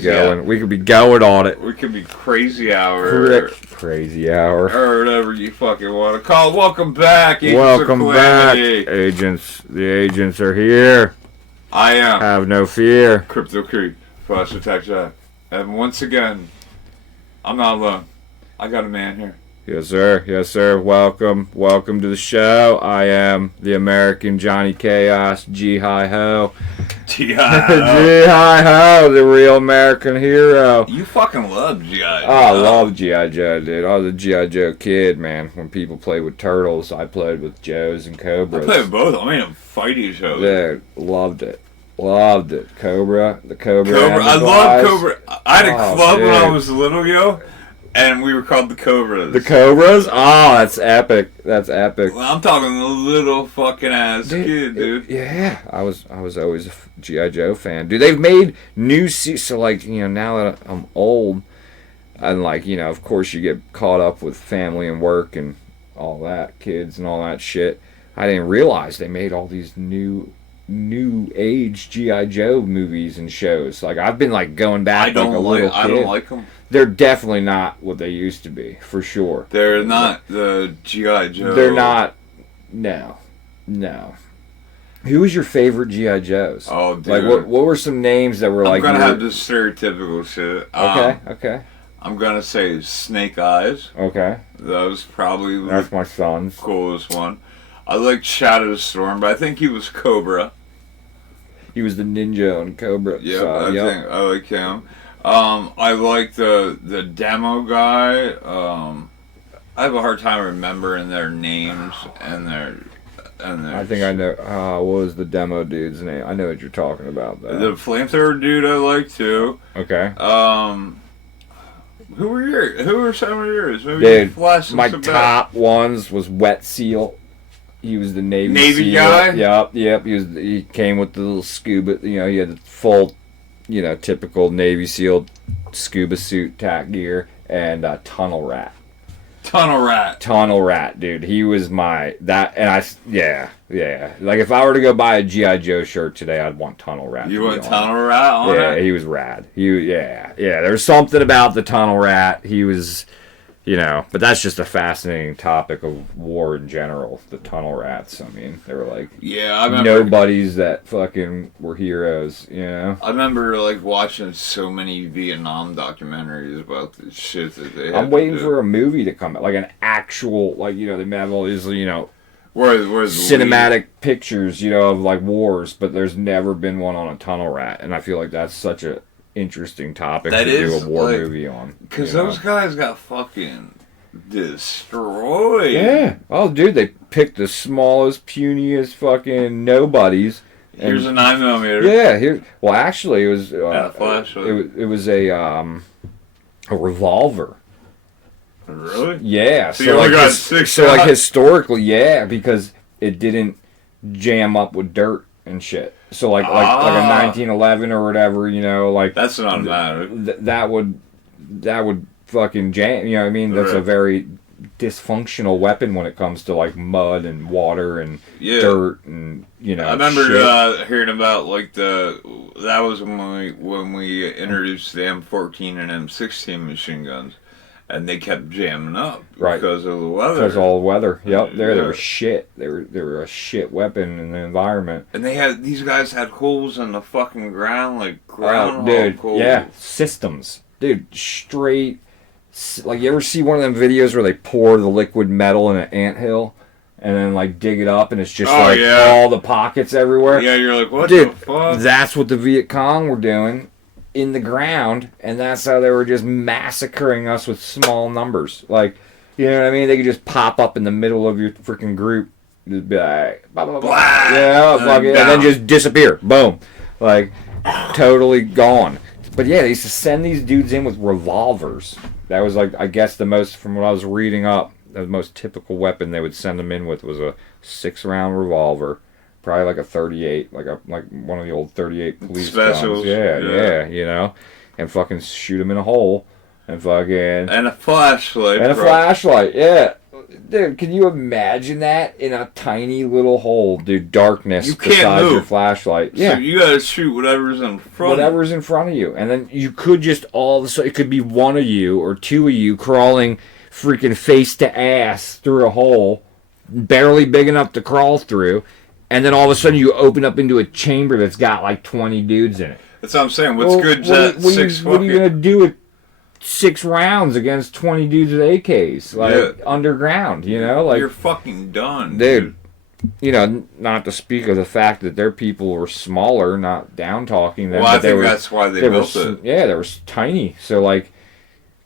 going. We could be going on it. We could be crazy hour. Crazy hour. Or whatever you fucking want to call it. Welcome back, Agents Welcome of back, Calamity. agents. The agents are here. I am. Have no fear. Crypto Creep. Flash Attack Jack. And once again, I'm not alone. I got a man here. Yes, sir. Yes, sir. Welcome. Welcome to the show. I am the American Johnny Chaos, G-Hi-Ho. G-Hi-Ho, the real American hero. You fucking love G.I. Joe. Oh, I love G.I. Joe, dude. I was a G.I. Joe kid, man. When people played with turtles, I played with Joes and Cobras. I played with both. I made them fight each other. Dude, loved it. Loved it. Cobra. The Cobra. I love Cobra. I had a club dude. when I was little, yo. And we were called the Cobras. The Cobras? Oh, that's epic. That's epic. Well, I'm talking the little fucking ass kid, dude. Yeah, I was always a G.I. Joe fan. Dude, they've made new so like, you know, now that I'm old, and like, you know, of course you get caught up with family and work and all that, kids and all that shit. I didn't realize they made all these new age G.I. Joe movies and shows. Like, I've been like going back I don't like them. They're definitely not what they used to be, for sure. They're not the G.I. Joe. They're not. No. Who was your favorite G.I. Joes? Oh, dude. Like, what were some names that were like... I'm going to have the stereotypical shit. Okay. I'm going to say Snake Eyes. Okay. That was probably That's my son's. Coolest one. I like Shadow Storm, but I think he was Cobra. He was the ninja on Cobra. Yeah, I think I like him. I like the demo guy. I have a hard time remembering their names and their. I think I know. What was the demo dude's name? I know what you're talking about. Though. The flamethrower dude I like too. Okay. Who were some of yours? Maybe dude, my top ones was Wet Seal. He was the Navy SEAL guy. Yep. He came with the little scuba. You know, he had the full, you know, typical Navy SEAL scuba suit, tack gear, and Tunnel Rat. Tunnel Rat, dude. He was yeah. Like, if I were to go buy a G.I. Joe shirt today, I'd want Tunnel Rat. You want Tunnel Rat on it? Yeah, he was rad. Yeah. There's something about the Tunnel Rat. He was, you know, but that's just a fascinating topic of war in general. The Tunnel Rats. I mean, they were like, I remember nobodies that fucking were heroes. You know. I remember like watching so many Vietnam documentaries about the shit that they. I'm waiting for a movie to come out, like an actual, like, you know, they have all these, you know, where's cinematic pictures, you know, of like wars, but there's never been one on a Tunnel Rat, and I feel like that's such a interesting topic to do a war movie on. Because those guys got fucking destroyed. Yeah. Oh, dude, they picked the smallest, puniest fucking nobodies. Here's a 9mm. Yeah. Well, actually, it was. A flashlight. It was a revolver. Really? Yeah. So you only got 6 shots? like historically, yeah, because it didn't jam up with dirt and shit. So like a 1911 or whatever, you know, like that's an automatic. That would fucking jam. You know what I mean? That's a very dysfunctional weapon when it comes to like mud and water and dirt and, you know. I remember hearing about like that was when we introduced the M14 and M16 machine guns. And they kept jamming up because of the weather. Because of all the weather. Yep, they were shit. They were a shit weapon in the environment. And these guys had holes in the fucking ground, like groundhog holes. Yeah, systems, dude. Straight. Like, you ever see one of them videos where they pour the liquid metal in an anthill, and then like dig it up, and it's just all the pockets everywhere. Yeah, you're like, what the fuck? That's what the Viet Cong were doing. In the ground, and that's how they were just massacring us with small numbers. Like, you know what I mean? They could just pop up in the middle of your freaking group, just be like, blah, blah, blah. And then just disappear. Boom. Like, totally gone. But yeah, they used to send these dudes in with revolvers. That was like, I guess the most, from what I was reading up, the most typical weapon they would send them in with was a 6-round revolver. Probably like a 38, like one of the old 38 police guns. Yeah, you know, and fucking shoot them in a hole, and fucking and a flashlight. Yeah. Dude, can you imagine that in a tiny little hole, dude? Darkness You can't beside move. your flashlight. Yeah. So you gotta shoot whatever's in front. Whatever's in front of you, and then you could just all of a sudden it could be one of you or two of you crawling freaking face to ass through a hole, barely big enough to crawl through, and then all of a sudden you open up into a chamber that's got like 20 dudes in it. That's what I'm saying. What's good? What are you gonna do with 6 rounds against 20 dudes with AKs, like underground? You know, like you're fucking done, dude. You know, not to speak of the fact that their people were smaller, not down talking them. Well, I think that's why they built it. Yeah, they were tiny. So like,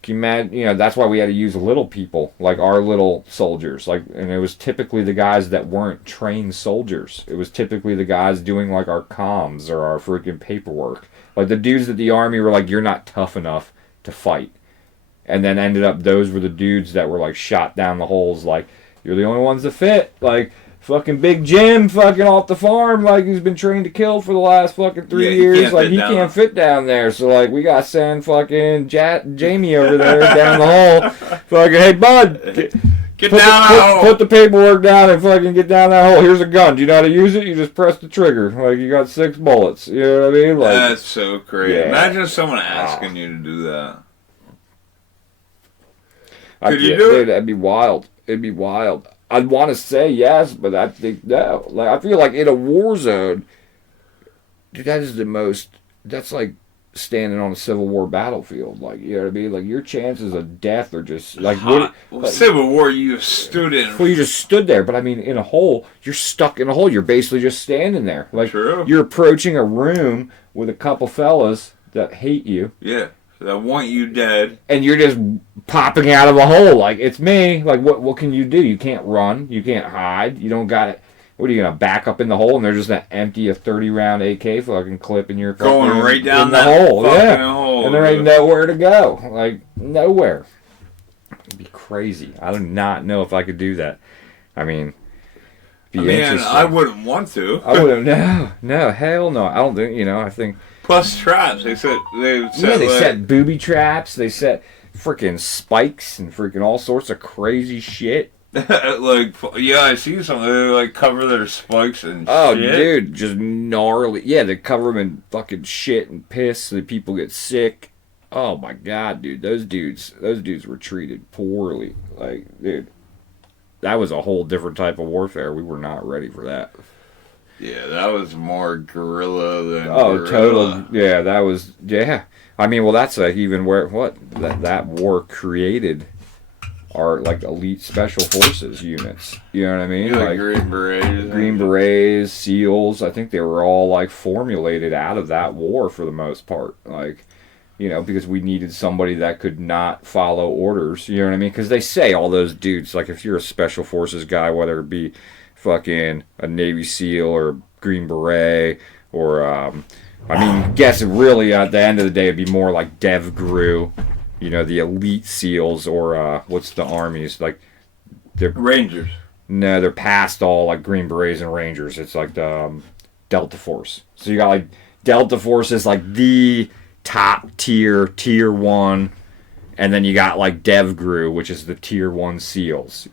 can you imagine? You know, that's why we had to use little people, like our little soldiers. Like, and it was typically the guys that weren't trained soldiers. It was typically the guys doing like our comms or our freaking paperwork. Like the dudes at the army were like, "You're not tough enough to fight," and then ended up those were the dudes that were like shot down the holes. Like, you're the only ones that fit. Like. Fucking Big Jim fucking off the farm, like he's been trained to kill for the last fucking 3 years. Like he can't fit down there. So like we gotta send fucking Jamie over there down the hole. Fucking, hey bud, get down put the paperwork down and fucking get down that hole. Here's a gun. Do you know how to use it? You just press the trigger. Like you got 6 bullets. You know what I mean? Like, that's so crazy. Yeah. Imagine someone asking you to do that. Could you do it? That'd be wild. It'd be wild. I'd want to say yes, but I think no. Like I feel like in a war zone, dude, that is the most. That's like standing on a Civil War battlefield. Like you know what I mean? Like your chances of death are just like. Civil War, you stood in. Well, you just stood there, but I mean, in a hole, you're stuck in a hole. You're basically just standing there. Like True. You're approaching a room with a couple fellas that hate you. Yeah. That want you dead, and you're just popping out of a hole like it's me. Like what can you do? You can't run. You can't hide. You don't got it. What are you gonna back up in the hole and they're just gonna empty a 30-round AK fucking clip in your going right down in the hole? Yeah, hole, and there ain't nowhere to go. Like nowhere. It'd be crazy. I do not know if I could do that. I mean. I wouldn't want to. I wouldn't. No, hell no. I don't think. I think. Plus traps. They set booby traps. They set freaking spikes and freaking all sorts of crazy shit. I see some. They like cover their spikes and shit. Dude, Dude, just gnarly. Yeah, they cover them in fucking shit and piss so that people get sick. Oh my god, dude, those dudes were treated poorly. Like, dude, that was a whole different type of warfare. We were not ready for that. Yeah, that was more guerrilla than guerrilla. Total. Yeah, that was. Yeah, I mean, well, that's even where that war created our like elite special forces units. You know what I mean? Like Green Berets, SEALs. I think they were all like formulated out of that war for the most part. Like, because we needed somebody that could not follow orders. You know what I mean? Because they say all those dudes. Like, if you're a special forces guy, whether it be fucking a Navy SEAL or Green Beret or guess really at the end of the day it'd be more like DevGru, the elite SEALs or what's the armies like? They're Rangers. No, they're past all like Green Berets and Rangers. It's like the Delta Force. So you got like Delta Force is like the top tier 1, and then you got like DevGru, which is the tier 1 SEALs.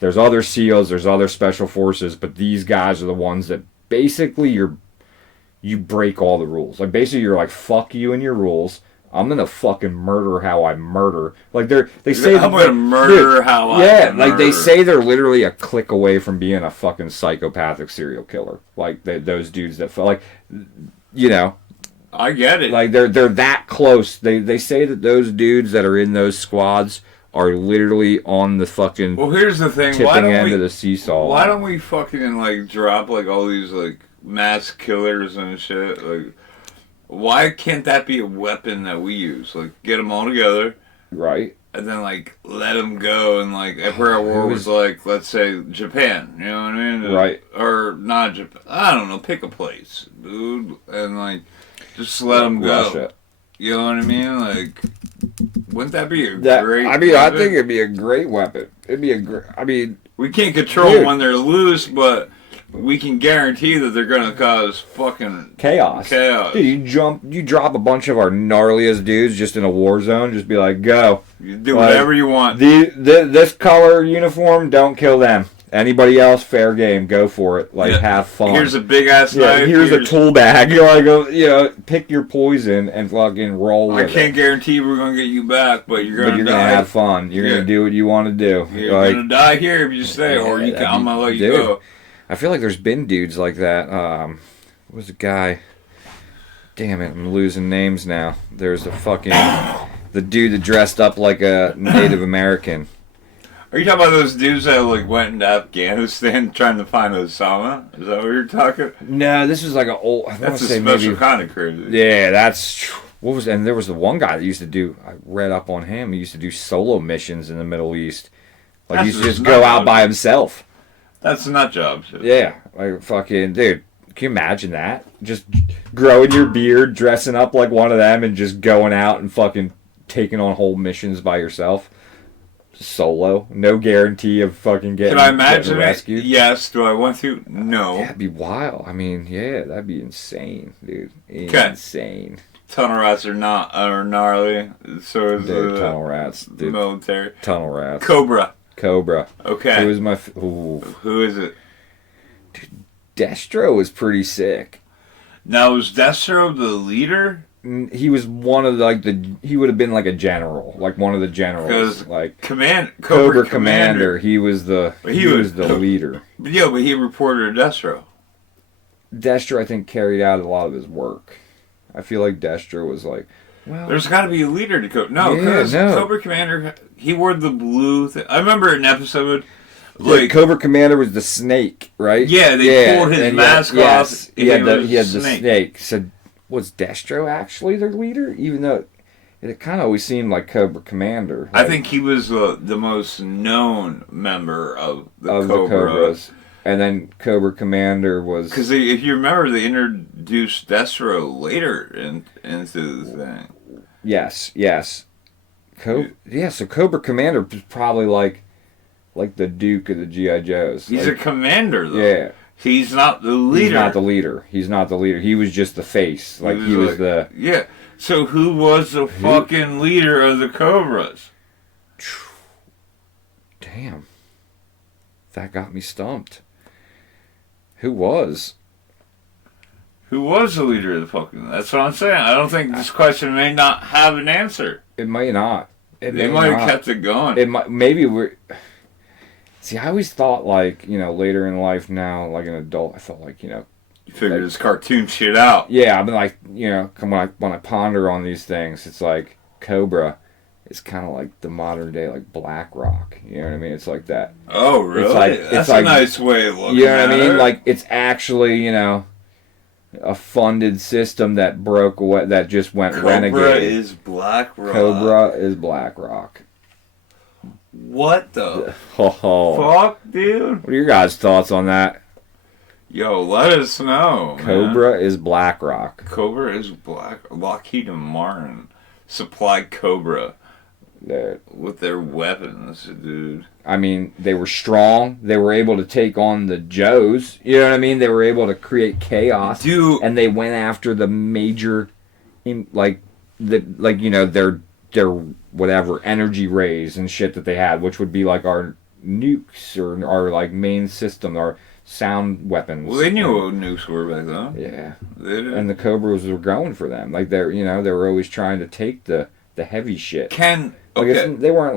There's other SEALs, there's other special forces, but these guys are the ones that basically you break all the rules. Like basically you're like, fuck you and your rules. I'm gonna fucking murder how I murder. Like they say I'm gonna murder how I murder. Yeah, like they say they're literally a click away from being a fucking psychopathic serial killer. Like those dudes that like I get it. Like they're that close. They say that those dudes that are in those squads are literally on the fucking here's the thing. Tipping end of the seesaw. Why don't we fucking like drop like all these like mass killers and shit? Like, why can't that be a weapon that we use? Like, get them all together, right? And then like let them go. And like if we're at war with like let's say Japan, you know what I mean? Right? Or not Japan? I don't know. Pick a place, dude, and like just let them go. Russia. You know what I mean? Like, wouldn't that be great? I mean, weapon? I think it'd be a great weapon. It'd be we can't control when they're loose, but we can guarantee that they're gonna cause fucking chaos. Dude, you drop a bunch of our gnarliest dudes just in a war zone. Just be like, go. You do whatever you want. This color uniform, don't kill them. Anybody else, fair game. Go for it. Like, have fun. Here's a big ass knife. Here's a tool bag. Pick your poison and fucking roll with it. I can't guarantee we're gonna get you back, but you're gonna have fun. You're gonna do what you want to do. You're gonna die here if you stay, or I'm gonna let you go. I feel like there's been dudes like that. What was the guy? Damn it, I'm losing names now. There's the dude that dressed up like a Native American. Are you talking about those dudes that went into Afghanistan trying to find Osama? Is that what you're talking? No, this was like an old. That's a special kind of crazy. Yeah, that's and there was the one guy that used to do. I read up on him. He used to do solo missions in the Middle East. Like he used to just go out by himself. That's a nut job. Yeah, like fucking dude. Can you imagine that? Just growing your beard, dressing up like one of them, and just going out and fucking taking on whole missions by yourself. Solo, no guarantee of fucking getting. Can I imagine rescued. Yes. Do I want to? No. That'd be wild. I mean, yeah, that'd be insane, dude. Insane. Tunnel rats are gnarly. So is the tunnel rats. Dude. Military. Tunnel rats. Cobra. Okay. Who is my? Who is it? Dude, Destro was pretty sick. Now, was Destro the leader? He was one of he would have been like a general, like one of the generals, like Cobra Commander. He was the leader. But he reported to Destro. Destro, I think, carried out a lot of his work. I feel like Destro was like, well, there's got to be a leader to Cobra. No, because Cobra Commander, he wore the blue thing. I remember an episode. Cobra Commander was the snake, right? Yeah, they pulled his mask off. Yes, he had the snake. So was Destro actually their leader? Even though it kind of always seemed like Cobra Commander. I think he was the most known member of the Cobras. And then Cobra Commander was... Because if you remember, they introduced Destro later into the thing. Yes. So Cobra Commander was probably like the Duke of the G.I. Joes. He's a commander, though. Yeah. He's not the leader. He's not the leader. He was just the face. He was the... Yeah. So who was the fucking leader of the Cobras? Damn. That got me stumped. Who was? Who was the leader of the fucking... That's what I'm saying. I don't think this question may not have an answer. It may not. They might have kept it going. It might... Maybe we're... See, I always thought, later in life now, like an adult, I felt like, You figured this cartoon shit out. Yeah, I've been like, when I ponder on these things, it's like Cobra is kind of like the modern day, like Black Rock. You know what I mean? It's like that. Oh, really? That's a nice way of looking at it. You know what I mean? Like, it's actually, a funded system that broke away, that just went renegade. Cobra is Black Rock. Cobra is Black Rock. What the fuck, dude? What are your guys' thoughts on that? Yo, let us know. Cobra is Black Rock. Cobra is Lockheed Martin supplied Cobra with their weapons, dude. I mean, they were strong. They were able to take on the Joes. You know what I mean? They were able to create chaos. Dude. And they went after the major, their whatever energy rays and shit that they had, which would be like our nukes or our like main system, our sound weapons. Well, they knew what nukes were back then. Yeah, they did. And the Cobras were going for them. Like they were always trying to take the heavy shit. They weren't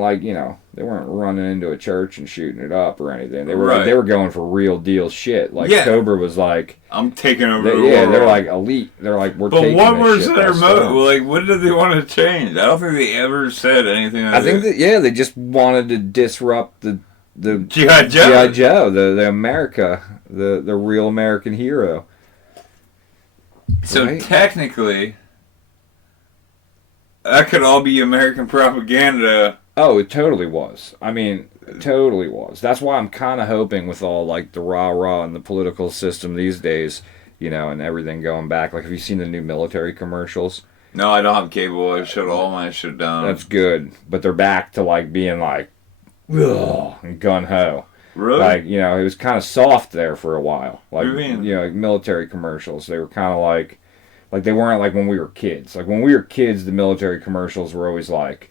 they weren't running into a church and shooting it up or anything. They were going for real deal shit. Like Cobra was like, I'm taking over the world. They're like elite. They're like, we're But taking what was their motive? Like, what did they want to change? I don't think they ever said anything. I think they just wanted to disrupt the G.I. Joe, the America, the real American hero. So technically, that could all be American propaganda. Oh, it totally was. I mean, it totally was. That's why I'm kind of hoping with all, like, the rah-rah and the political system these days, and everything going back. Like, have you seen the new military commercials? No, I don't have cable. I shut all my shit down. That's good. But they're back to, like, being, like, ugh, and gun-ho. Really? Like, you know, it was kind of soft there for a while. Like, What do you mean? you know, like military commercials. They were kind of like they weren't like when we were kids. Like when we were kids, the military commercials were always like,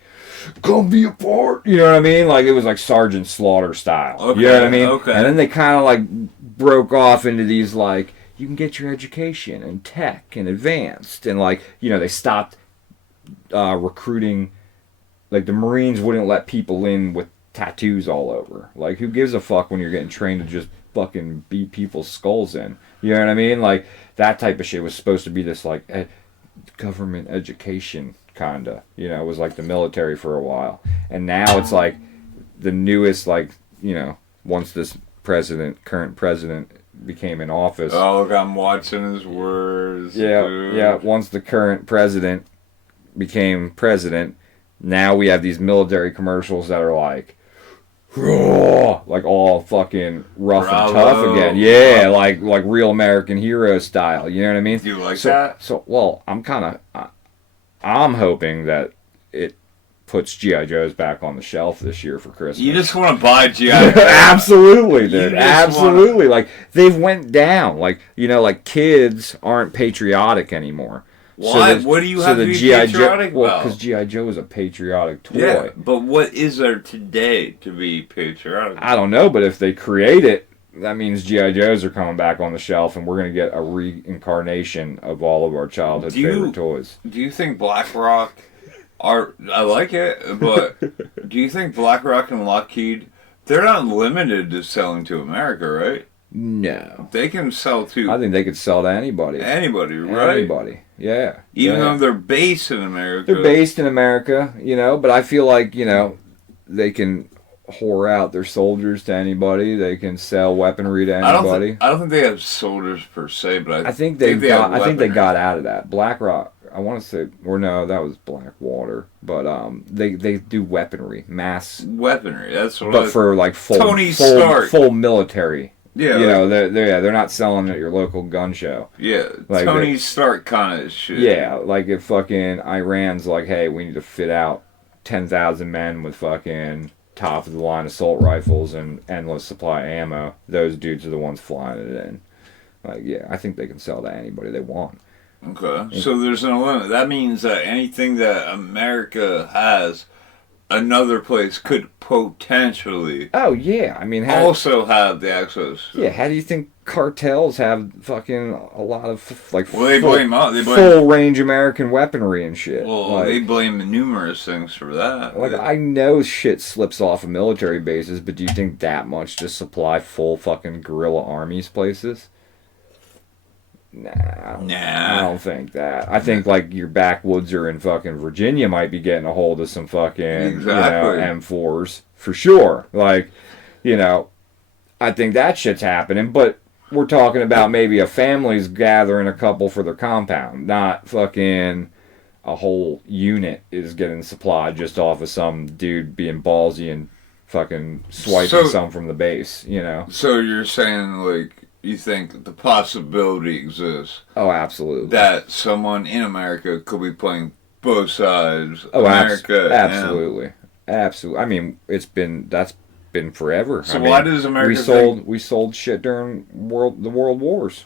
"Come be a part." You know what I mean? Like it was like Sergeant Slaughter style. Okay, You know what I mean? okay. And then they kind of like broke off into these like, you can get your education and tech and advanced, and like, you know, they stopped recruiting. Like the Marines wouldn't let people in with tattoos all over. Like who gives a fuck when you're getting trained to just fucking beat people's skulls in? You know what I mean? Like that type of shit was supposed to be this like government education kinda. You know, it was like the military for a while, and now it's like the newest, like, you know, once this current president became in office. Oh, look, I'm watching his words. Yeah, dude. yeah. Once the current president became president, now we have these military commercials that are like, like all fucking rough and tough again. Yeah, like real American hero style. You know what I mean? Do you like that? So, well, I'm hoping that it puts G.I. Joes back on the shelf this year for Christmas. You just want to buy G.I. Joe. Absolutely, dude. Absolutely. Like, they've went down. Like, you know, like, kids aren't patriotic anymore. Why? What do you have to be patriotic Well, about? because G.I. Joe is a patriotic toy. Yeah, but what is there today to be patriotic? I don't know, but if they create it, that means G.I. Joes are coming back on the shelf, and we're going to get a reincarnation of all of our childhood favorite toys. Do you think BlackRock are... I like it, but do you think BlackRock and Lockheed, they're not limited to selling to America, right? No. They can sell to... I think they could sell to anybody. Anybody, right? Anybody, yeah. Even yeah. though they're based in America. They're based in America, you know, but I feel like, you know, they can whore out their soldiers to anybody. They can sell weaponry to anybody. I don't think they have soldiers per se, but I think they got out of that. BlackRock, I want to say, or no, that was Blackwater, but they do weaponry, mass weaponry. That's what. But for like full military. Yeah, you know, they're not selling at your local gun show. Yeah, like Tony Stark kind of shit. Yeah, like if fucking Iran's like, hey, we need to fit out 10,000 men with fucking top of the line assault rifles and endless supply of ammo, those dudes are the ones flying it in. Like, yeah, I think they can sell to anybody they want. Okay, so there's no limit. That means that anything that America has, another place could potentially. Oh yeah, I mean, also have the access. Yeah, how do you think cartels have fucking a lot of like full range American weaponry and shit? Well, like, they blame numerous things for that. Like, I know shit slips off of military bases, but do you think that much to supply full fucking guerrilla armies places? Nah, I don't think that. I think like your backwoods in fucking Virginia might be getting a hold of some fucking you know, M4s for sure. Like, you know, I think that shit's happening, but we're talking about maybe a family's gathering a couple for their compound, not fucking a whole unit is getting supplied just off of some dude being ballsy and fucking swiping some from the base, you know. So you're saying like you think the possibility exists? Oh, absolutely. That someone in America could be playing both sides. Oh, America. Absolutely. Absolutely. I mean, that's been forever. So why does America we sold shit during the world wars.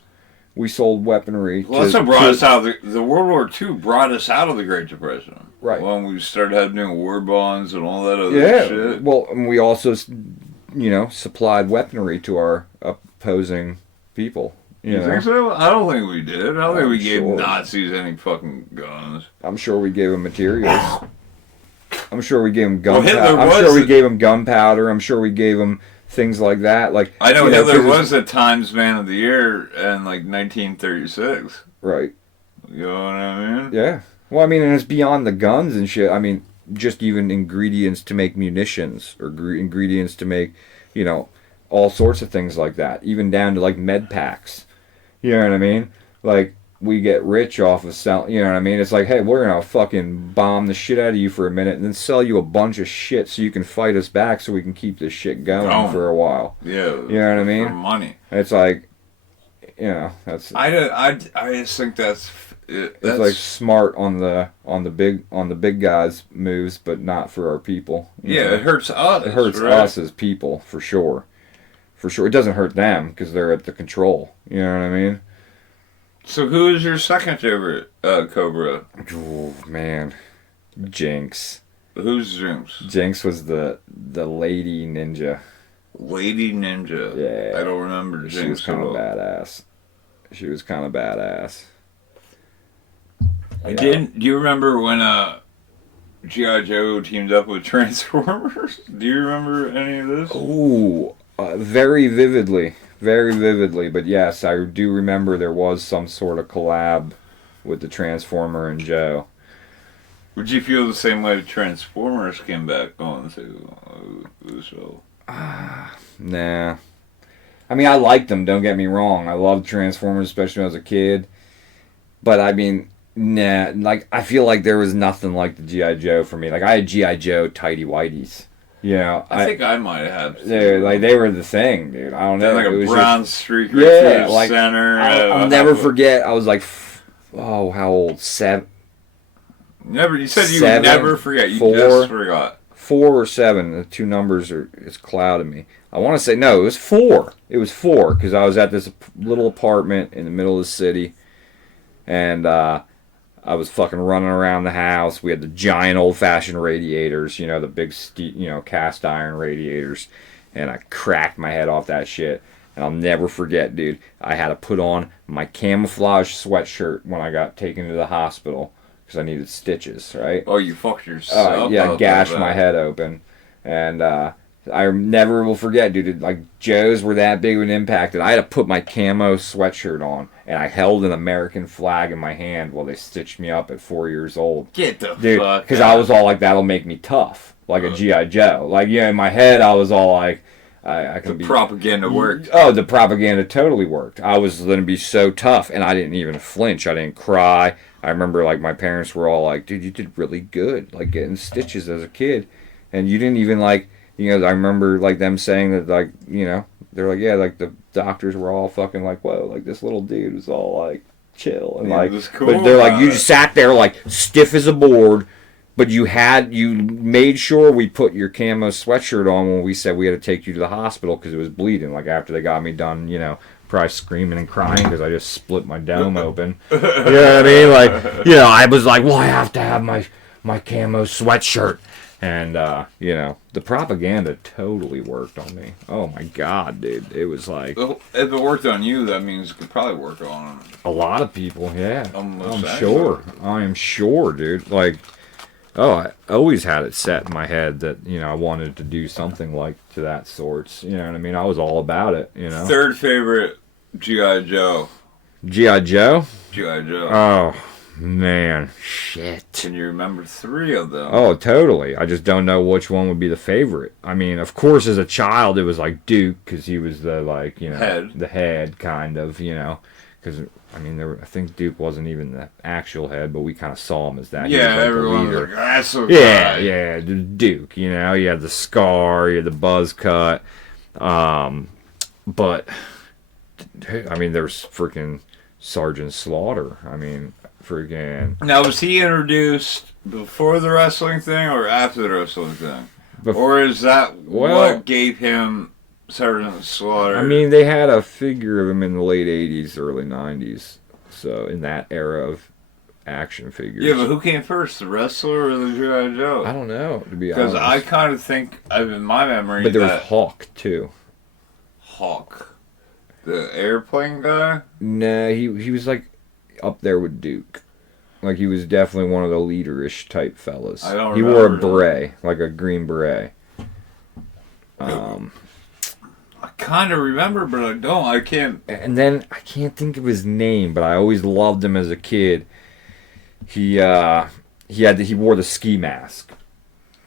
We sold weaponry. Well, that's what brought us out of the World War II brought us out of the Great Depression. Right. When we started having war bonds and all that other shit. Well, and we also, you know, supplied weaponry to our opposing people. You think so? I don't think we did. I don't think we gave Nazis any fucking guns. I'm sure we gave them materials. I'm sure we gave them gunpowder. I'm sure we gave them gunpowder. I'm sure we gave them things like that. Like I know Hitler was a Times Man of the Year in like 1936. Right. You know what I mean? Yeah. Well, I mean, and it's beyond the guns and shit. I mean, just even ingredients to make munitions or ingredients to make, you know, all sorts of things like that. Even down to like med packs. You know what I mean? Like, we get rich off of selling, you know what I mean? It's like, hey, we're going to fucking bomb the shit out of you for a minute and then sell you a bunch of shit so you can fight us back so we can keep this shit going for a while. Yeah. You know what I mean? For money. It's like, you know, that's... I just think that's it's like smart on the big guys' moves, but not for our people. Yeah, it hurts us. It hurts us as people, for sure. for sure. It doesn't hurt them because they're at the control. You know what I mean? So who is your second favorite Cobra? Oh man, Jinx. Who's Jinx? Jinx was the lady ninja. Lady Ninja. Yeah. I don't remember Jinx. She was kind of badass. She was kind of badass. Do you remember when G.I. Joe teamed up with Transformers? Do you remember any of this? Oh, very vividly. Very vividly. But yes, I do remember there was some sort of collab with the Transformer and Joe. Would you feel the same way if Transformers came back on to the show? Nah. I mean, I liked them, don't get me wrong. I loved Transformers, especially when I was a kid. But, I mean, nah. Like, I feel like there was nothing like the G.I. Joe for me. Like, I had G.I. Joe tighty whities. You know, I think I might have. They were the thing, dude. I don't know. Like a brown streak right through the center. I'll never forget. I was like, how old? You said you would never forget. You just forgot. 4 or 7. The two numbers it's clouding me. I want to say no. It was 4. It was 4 because I was at this little apartment in the middle of the city, and I was fucking running around the house. We had the giant old-fashioned radiators, you know, the big cast iron radiators, and I cracked my head off that shit. And I'll never forget, dude. I had to put on my camouflage sweatshirt when I got taken to the hospital. Because I needed stitches, right? Oh, you fucked yourself. Yeah, I gashed my head open. And I never will forget, dude. Like, Joe's were that big of an impact that I had to put my camo sweatshirt on. And I held an American flag in my hand while they stitched me up at 4 years old. Get the dude, fuck because I was all like, that'll make me tough. Like a G.I. Joe. Like, yeah, in my head, I was all like, I can be... The propaganda worked. Oh, the propaganda totally worked. I was going to be so tough. And I didn't even flinch. I didn't cry. I remember, like, my parents were all like, dude, you did really good, like, getting stitches as a kid. And you didn't even, like, you know, I remember, like, them saying that, like, you know, they're like, yeah, like, the doctors were all fucking like, whoa, like, this little dude was all, like, chill. And, like, cool, but they're like, you just sat there, like, stiff as a board, but you made sure we put your camo sweatshirt on when we said we had to take you to the hospital because it was bleeding, like, after they got me done, you know, probably screaming and crying because I just split my dome open. You know what I mean? Like, you know, I was like, well, I have to have my camo sweatshirt. And, you know, the propaganda totally worked on me. Oh, my God, dude. It was like... Well, if it worked on you, that means it could probably work on... A lot of people, yeah. I'm sure. I am sure, dude. Like... Oh, I always had it set in my head that, you know, I wanted to do something like to that sorts. You know what I mean? I was all about it, you know? Third favorite, G.I. Joe. G.I. Joe? G.I. Joe. Oh, man. Shit. Can you remember 3 of them? Oh, totally. I just don't know which one would be the favorite. I mean, of course, as a child, it was like Duke, because he was the, like, you know, the head, kind of, you know. Because, I mean, I think Duke wasn't even the actual head, but we kind of saw him as that. Yeah, he was, like, everyone the was like, that's so yeah, Duke, you know. He had the scar, he had the buzz cut. But, I mean, there's freaking Sergeant Slaughter. I mean, freaking... Now, was he introduced before the wrestling thing or after the wrestling thing? Or is that what gave him... Sergeant Slaughter. I mean, they had a figure of him in the late 80s, early 90s. So, in that era of action figures. Yeah, but who came first, the wrestler or the G.I. Joe? I don't know, to be honest. Because I kind of think, in my memory, but there was Hawk, too. Hawk? The airplane guy? Nah, he was, like, up there with Duke. Like, he was definitely one of the leaderish type fellas. I don't He remember. wore a beret, like a green beret. I kind of remember, but I don't. I can't. And then I can't think of his name, but I always loved him as a kid. He wore the ski mask.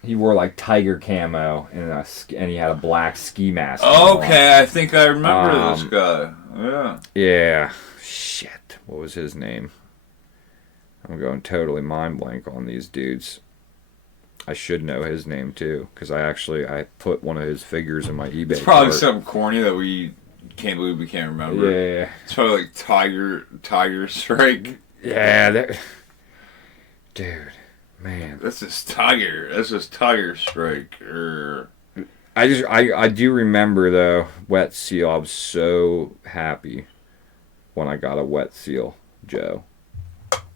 He wore like tiger camo and he had a black ski mask. Okay, I think I remember this guy. Yeah. Yeah. Shit. What was his name? I'm going totally mind blank on these dudes. I should know his name too, because I put one of his figures in my eBay. It's probably something corny that we can't believe we can't remember. Yeah. It's probably like Tiger Strike. Yeah, dude, man. That's just Tiger Strike. I do remember though, wet seal. I was so happy when I got a wet seal, Joe.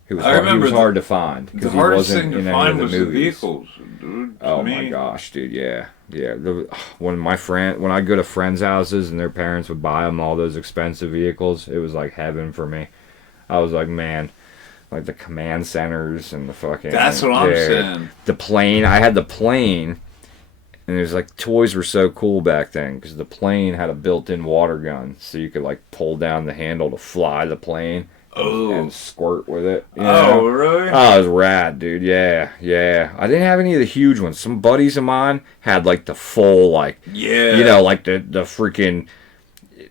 He was hard, hard to find because he wasn't in any of the movies. Vehicles, dude. Oh my gosh, dude! Yeah. When I go to friends' houses and their parents would buy them all those expensive vehicles, it was like heaven for me. I was like, man, like the command centers and the fucking. That's what I'm saying. The plane. I had the plane, and it was like toys were so cool back then because the plane had a built-in water gun, so you could like pull down the handle to fly the plane. And squirt with it. You know? Oh, really? Oh, it was rad, dude. Yeah. I didn't have any of the huge ones. Some buddies of mine had like the full, like, like the freaking,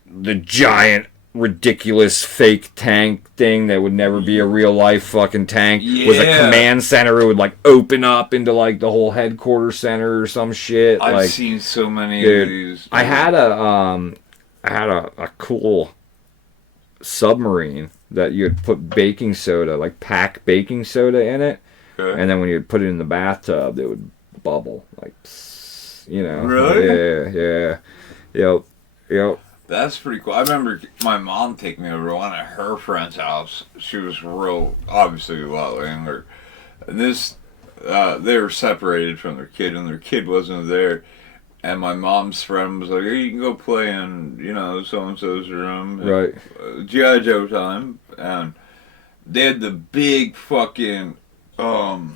the giant, ridiculous fake tank thing that would never be a real life fucking tank. Was a command center. It would like open up into like the whole headquarters center or some shit. I've seen so many dude, of these. Dude. I had a cool submarine that you would put baking soda, like pack baking soda in it, and then when you put it in the bathtub, it would bubble, like, you know. Really? Yeah. Yep. That's pretty cool. I remember my mom taking me over to one of her friend's house. She was obviously a lot younger. And they were separated from their kid, and their kid wasn't there. And my mom's friend was like, hey, you can go play in, so-and-so's room. Right. G.I. Joe time. And they had the big fucking, the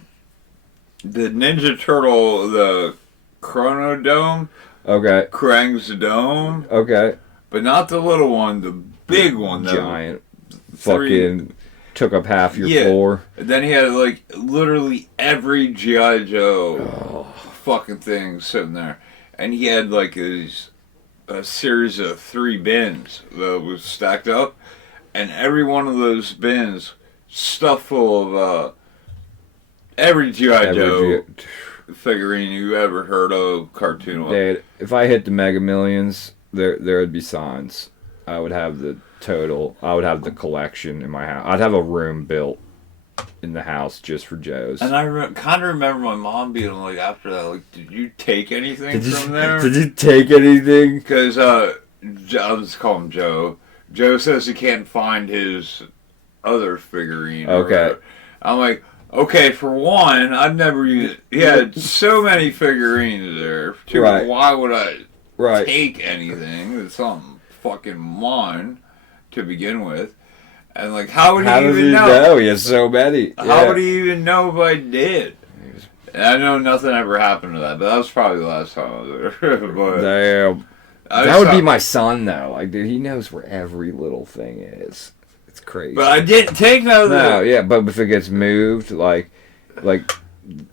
Ninja Turtle, the Chrono Dome. Okay. Krang's Dome. Okay. But not the little one, the big one. Giant. Fucking took up half your floor. And then he had, like, literally every G.I. Joe fucking thing sitting there. And he had like a series of 3 bins that was stacked up, and every one of those bins stuffed full of every G.I. Joe figurine you ever heard of, cartoon. Dude, if I hit the Mega Millions, there would be signs. I would have the total. I would have the collection in my house. I'd have a room built in the house just for Joe's. And I kind of remember my mom being like, after that, like, did you take anything from there? Did you take anything? Because I'll just call him Joe. Joe says he can't find his other figurine. Okay. I'm like, okay, for one, I've never used. He had so many figurines there. Two, right. Why would I take anything that's something fucking mine to begin with? And like, how would he even know? He has so many. How would he even know if I did? And I know nothing ever happened to that, but that was probably the last time I was there. But damn. That would be my son, though. Like, dude, he knows where every little thing is. It's crazy. But I didn't take no. No, yeah, but if it gets moved, like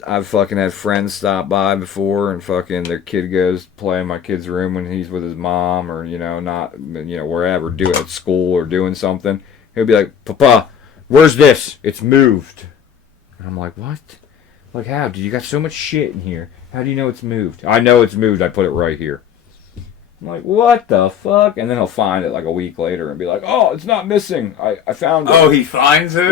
I've fucking had friends stop by before, and fucking their kid goes play in my kid's room when he's with his mom, or wherever, do it at school or doing something. He'll be like, Papa, where's this? It's moved. And I'm like, what? Like, how? Dude, you got so much shit in here. How do you know it's moved? I know it's moved. I put it right here. I'm like, what the fuck? And then he'll find it like a week later and be like, oh, it's not missing. I found it. Oh, he finds it?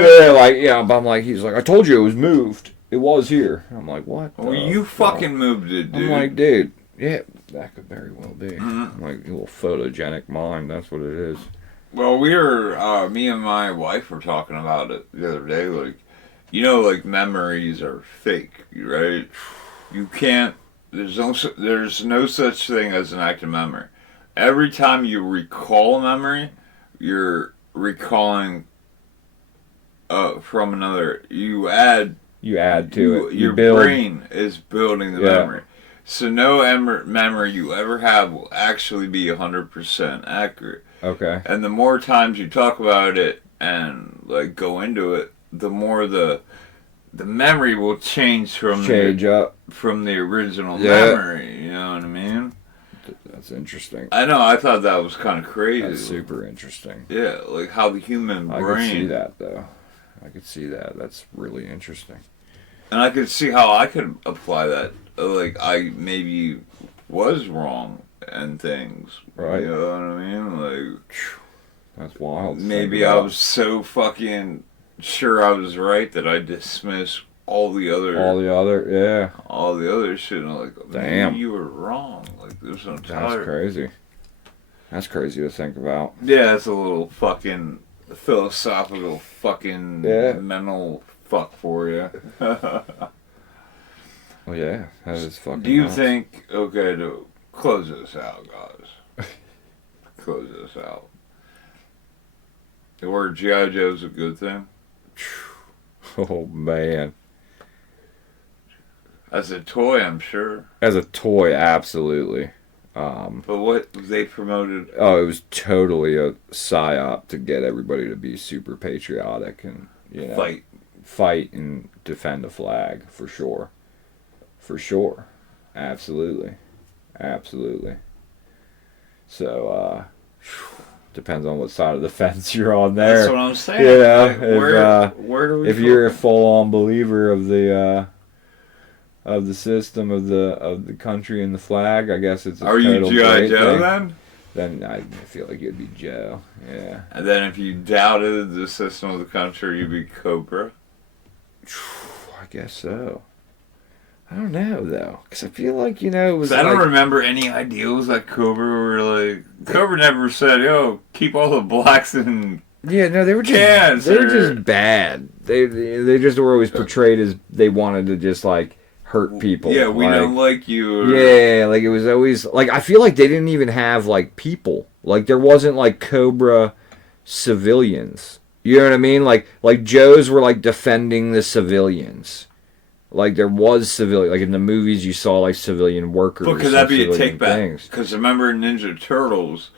Yeah, but I'm like, he's like, I told you it was moved. It was here. I'm like, what? Well, you fucking moved it, dude. I'm like, dude, yeah, that could very well be. I'm like, a little photogenic mind. That's what it is. Well, me and my wife were talking about it the other day. Like, like memories are fake, right? You can't. There's no such thing as an active memory. Every time you recall a memory, you're recalling from another. You add to it. Your brain is building the memory. So no memory you ever have will actually be 100% accurate. Okay. And the more times you talk about it and like go into it, the more the memory will change from the original memory. You know what I mean? That's interesting. I know. I thought that was kind of crazy. That's super interesting. Yeah, like how the human brain. I could see that though. I could see that. That's really interesting. And I could see how I could apply that. Like I maybe was wrong and things. Right. You know what I mean? Like that's wild. Maybe I was so fucking sure I was right that I dismissed all the other all the other shit. And I'm like, damn, maybe you were wrong. Like, there's no That's crazy. That's crazy to think about. Yeah, it's a little fucking philosophical fucking mental fuck for you. Well, yeah, that is fucking. Do you nuts. think, okay, to close this out, guys, close this out, the word G.I. Joe's a good thing? Oh, man. As a toy, I'm sure. As a toy, absolutely. But what they promoted? Oh, it was totally a psyop to get everybody to be super patriotic and, you know, fight and defend the flag, for sure. For sure. Absolutely. Absolutely. So, depends on what side of the fence you're on there. That's what I'm saying. You know, like, where do we if you're a full-on believer of the system of the country and the flag, I guess it's a Are you G.I. Joe thing. Then I feel like you'd be Joe. Yeah. And then if you doubted the system of the country, you'd be Cobra. I guess so. I don't know though, because I feel like, you know, it was. I don't remember any ideals that Cobra were like. Cobra never said, "Yo, keep all the blacks in." Yeah, no, they were just bad. They just were always portrayed as they wanted to just like hurt people. Yeah, we don't like you. Yeah, like it was always like I feel like they didn't even have like people. Like there wasn't like Cobra civilians. You know what I mean? Like Joes were like defending the civilians. Like there was civilian, like in the movies you saw like civilian workers. But could that be a take back? Things. Because remember Ninja Turtles,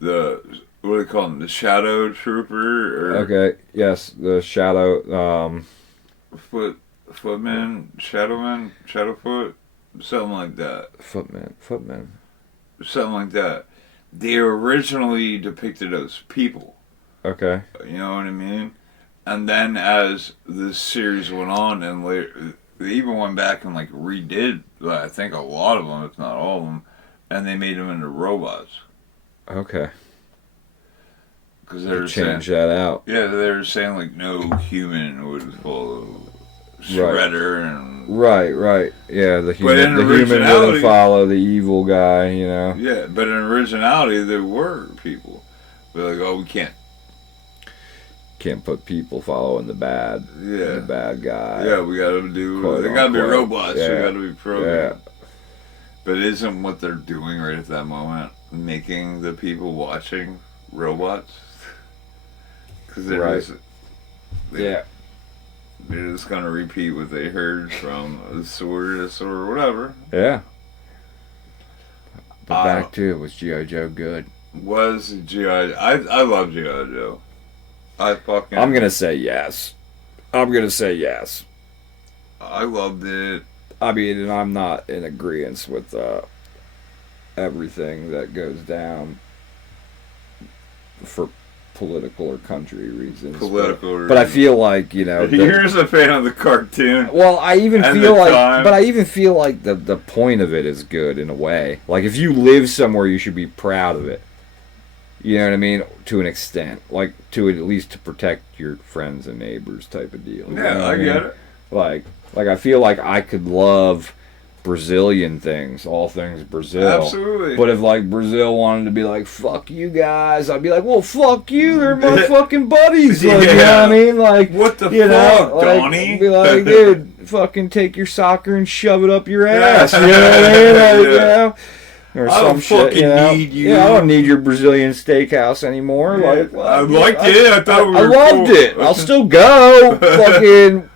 what do they call them? The Shadow Trooper? Or okay, yes, the Shadow, Footman, Shadowfoot, something like that. Footman. Something like that. They originally depicted as people. Okay. You know what I mean? And then as the series went on and later, they even went back and like redid, I think, a lot of them, if not all of them, and they made them into robots. Okay. Because they were change that out. Yeah, they were saying like no human would follow Shredder and right. Yeah, the human wouldn't follow the evil guy, you know. Yeah, but in originality, there were people. They're like, oh, we can't put people following the bad guy. Yeah, we gotta do. They gotta be robots. Yeah. They gotta be programmed. Yeah. But isn't what they're doing right at that moment making the people watching robots? Because they're they're just gonna repeat what they heard from a sword or whatever. Yeah. But back to it, was G.I. Joe good? Was G.I. I love G.I. Joe. I'm gonna say yes. I loved it. I mean, and I'm not in agreement with everything that goes down for political or country reasons. But I feel like, you know, you're a fan of the cartoon. Well, I even feel like the point of it is good in a way. Like if you live somewhere, you should be proud of it. You know what I mean? To an extent. Like, to at least to protect your friends and neighbors type of deal. Yeah, I get it. Like I feel like I could love Brazilian things, all things Brazil. Absolutely. But if, like, Brazil wanted to be like, fuck you guys, I'd be like, well, fuck you, they're my fucking buddies. Like, you know what I mean? Like, what the fuck, like, Donnie? Be like, dude, fucking take your soccer and shove it up your ass. You know what I mean? Like, you know? Or some shit, you know? Need you. Yeah, I don't need your Brazilian steakhouse anymore. Yeah, like, I liked it. I thought we were loved it. I'll still go. Fucking.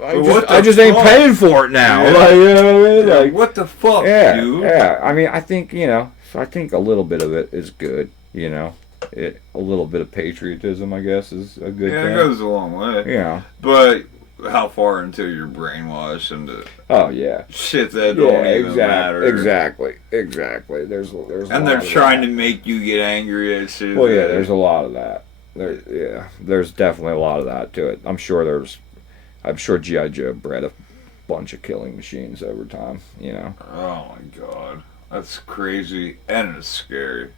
I just ain't paying for it now. Yeah. Like, you know what I mean? Yeah, like, what the fuck, dude? Yeah. I mean, I think, you know, I think a little bit of it is good, you know. A little bit of patriotism, I guess, is a good thing. Yeah, it goes a long way. Yeah. But how far until you're brainwashed into shit that don't even matter? Exactly. There's and they're trying to make you get angry at shit. Well, yeah, there's a lot of that. There's definitely a lot of that to it. I'm sure G.I. Joe bred a bunch of killing machines over time, you know. Oh my god. That's crazy and it's scary.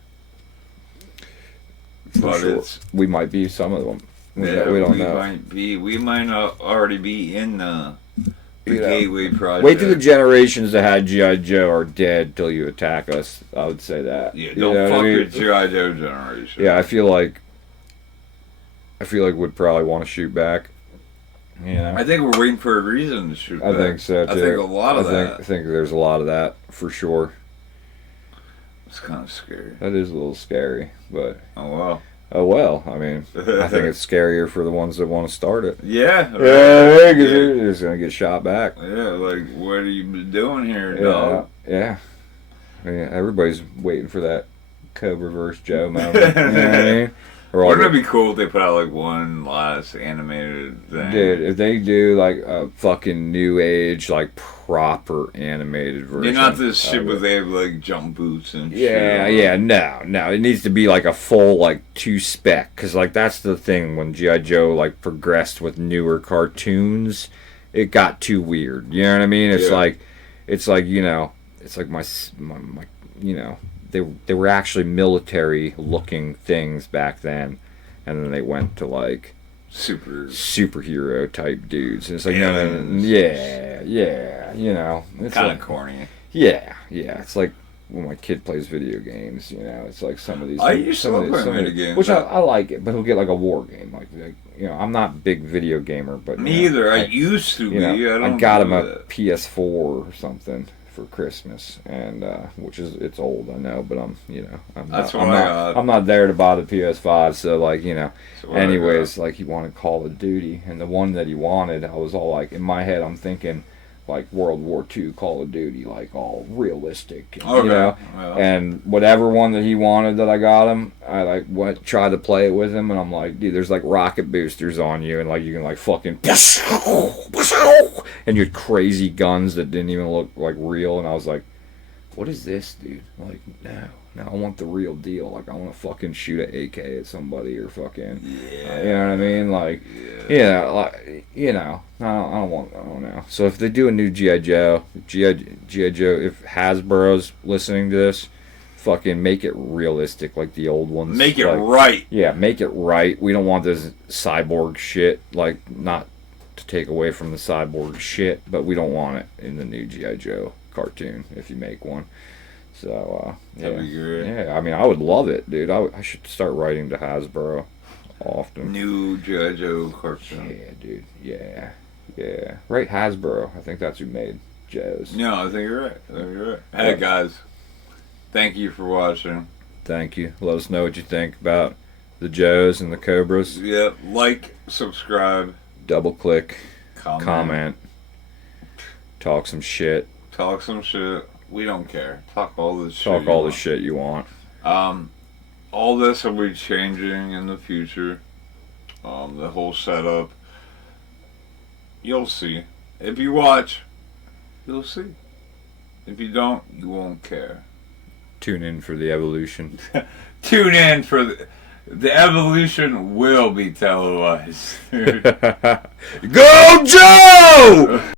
But we might be some of them. We don't know. We might not already be in the You know. Gateway Project. Wait till the generations that had G.I. Joe are dead till you attack us. I would say that. Yeah, You don't know what fuck I mean? with G.I. Joe generation. Yeah, I feel like we'd probably want to shoot back. You know? I think we're waiting for a reason to shoot I back. think so too. I think a lot of that. I think there's a lot of that for sure. It's kind of scary. That is a little scary, but Oh well. I mean, I think it's scarier for the ones that want to start it. Yeah. Yeah, because they're just gonna get shot back. Yeah, like what are you doing here, Yeah, dog? yeah. I mean, everybody's waiting for that Cobra vs. Joe moment. You know what I mean? Wouldn't it be cool if they put out like one last animated thing? Dude, if they do like a fucking new age, like proper animated version. You're not this shit where they have like jump boots and yeah, shit. yeah, no. It needs to be like a full, like, 2-spec. Because, like, that's the thing. When G.I. Joe, like, progressed with newer cartoons, it got too weird. You know what I mean? It's like, you know, it's like my you know, they were actually military looking things back then, and then they went to like superhero type dudes, and it's like no, yeah, you know, it's kind like, of corny. Yeah, it's like when my kid plays video games, you know, it's like some of these. I used to love playing video games, which I like it, but he'll get like a war game, like you know, I'm not a big video gamer, but me either. I used to be. I got him a PS4 or something for Christmas, and which is it's old, I know, but I'm not there to buy the PS5, so like, you know, anyways, like he wanted Call of Duty, and the one that he wanted, I was all like, in my head I'm thinking like World War II Call of Duty, like all realistic, and, you know, and whatever one that he wanted that I got him, I tried to play it with him, and I'm like, dude, there's like rocket boosters on you, and like you can like fucking and you had crazy guns that didn't even look like real, and I was like, what is this, dude? Like, no, I want the real deal. Like, I want to fucking shoot an AK at somebody or fucking, you know what I mean? Like, like, you know, I don't know. So if they do a new G.I. Joe, if Hasbro's listening to this, fucking make it realistic like the old ones. Make it right. Yeah, make it right. We don't want this cyborg shit, like, not to take away from the cyborg shit, but we don't want it in the new G.I. Joe cartoon if you make one. So that'd be great. Yeah, I mean, I would love it, dude. I should start writing to Hasbro often. New G.I. Joe cartoon. Yeah, dude. Yeah. Right, Hasbro. I think that's who made Joe's. No, I think you're right. Hey guys, thank you for watching. Thank you. Let us know what you think about the Joes and the Cobras. Yeah, like, subscribe, double click, comment, talk some shit. We don't care. Talk all the shit you want. All this will be changing in the future. The whole setup. You'll see. If you watch, you'll see. If you don't, you won't care. Tune in for the evolution. Tune in for the evolution will be televised. Go Joe!